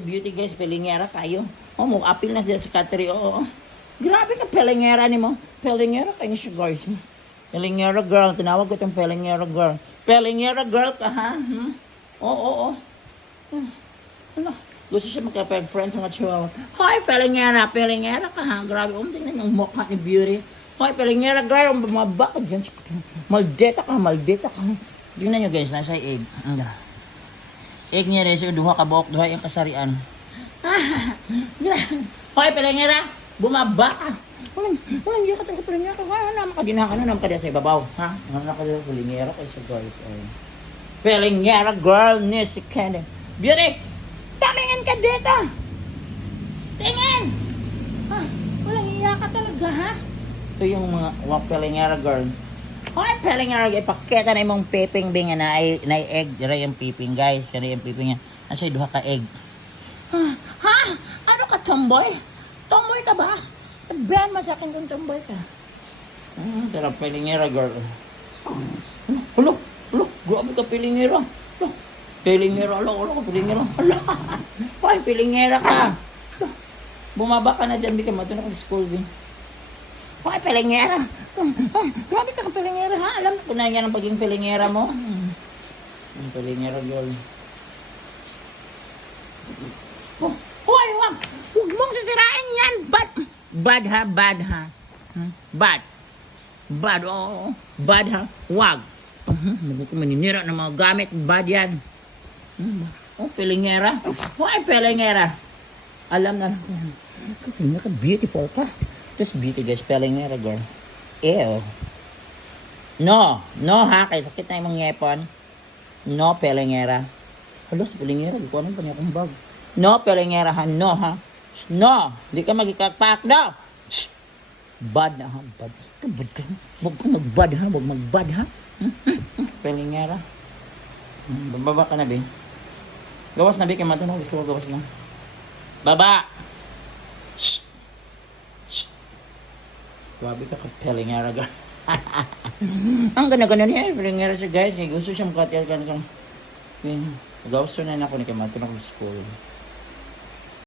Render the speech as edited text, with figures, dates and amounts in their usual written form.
Beauty guys, pelingera kayo. Oh, mo apil na dyan sa country. Oo. Grabe ka, pelingera ni mo. Pelingera kayo siya guys. Pelingera girl. Tinawag ko itong pelingera girl. Pelingera girl ka ha? Hmm? Oo. Ano? Gusto siya magka-friends sa mga chihuahua. Hoy, pelingera. Pelingera ka ha? Grabe. Tingnan yung mukha ni Beauty. Hoy, pelingera girl. Bumaba ka dyan. Maldita ka. Tingnan nyo guys, nasa egg. Egg niya rin, so duha ka buhok, duha yung kasarian. Hoy, pelengera, bumaba ka. Hindi ka talaga pelengera. Ano naman ka din, ano naman ka din sa ibabaw. Ha? Ano naman ka din sa pelengera kayo sa guys. Pelengera girl ni si Candy. Beauty, tingin ka dito. Tingin. Walang iya ka talaga, ha? Ito yung mga pelengera girl. Hoy, pelingera, ipakita na yung piping bing na egg. Dira yung piping, guys. Kaya yung piping niya. Nasa duha ka egg. Ha? Ano ka, tomboy? Tomboy ka ba? Sabihan mo sa akin kung tomboy ka. Tara, pelingera, girl. Hulo. Grabe ka, pelingera. Pelingera, ka, pelingera. Hoy, pelingera ka. Bumaba ka na dyan, bika matulog sa school, bing. Hoy, pelingera. Grabe ka pelingera, ha? Alam ko na yan ang pagiging pelingera mo. Ang pelingera, girl. Hoy, wag mong sisirain yan. Bad ha. Bad, oo. Bad ha. Wag. Maninira ng mga gamit. Bad yan. Oh, pelingera. Hoy, pelingera. Alam na. Beautiful ka. Just beauty guys, pelingera girl. Ew. No ha, kaya sakit na yung mga ngepon. No, pelingera. Halos, pelingera, di ko alam pa niya akong bag. No, pelingera ha, no ha. No, di ka magikakpak, no. Shh. Bad na ha, bad. Bad ka, huwag ka magbad ha, huwag magbad ha. Pelingera. Bababa ka na, be. Gawas na, be, kaya matunog, gusto ko gawas na. Baba! Grabe ka pelingera girl. Ang gana-gana niya, pelingera siya guys. Kaya gusto siya makatiyal ka na. Gawso na ako ni Kamato na school.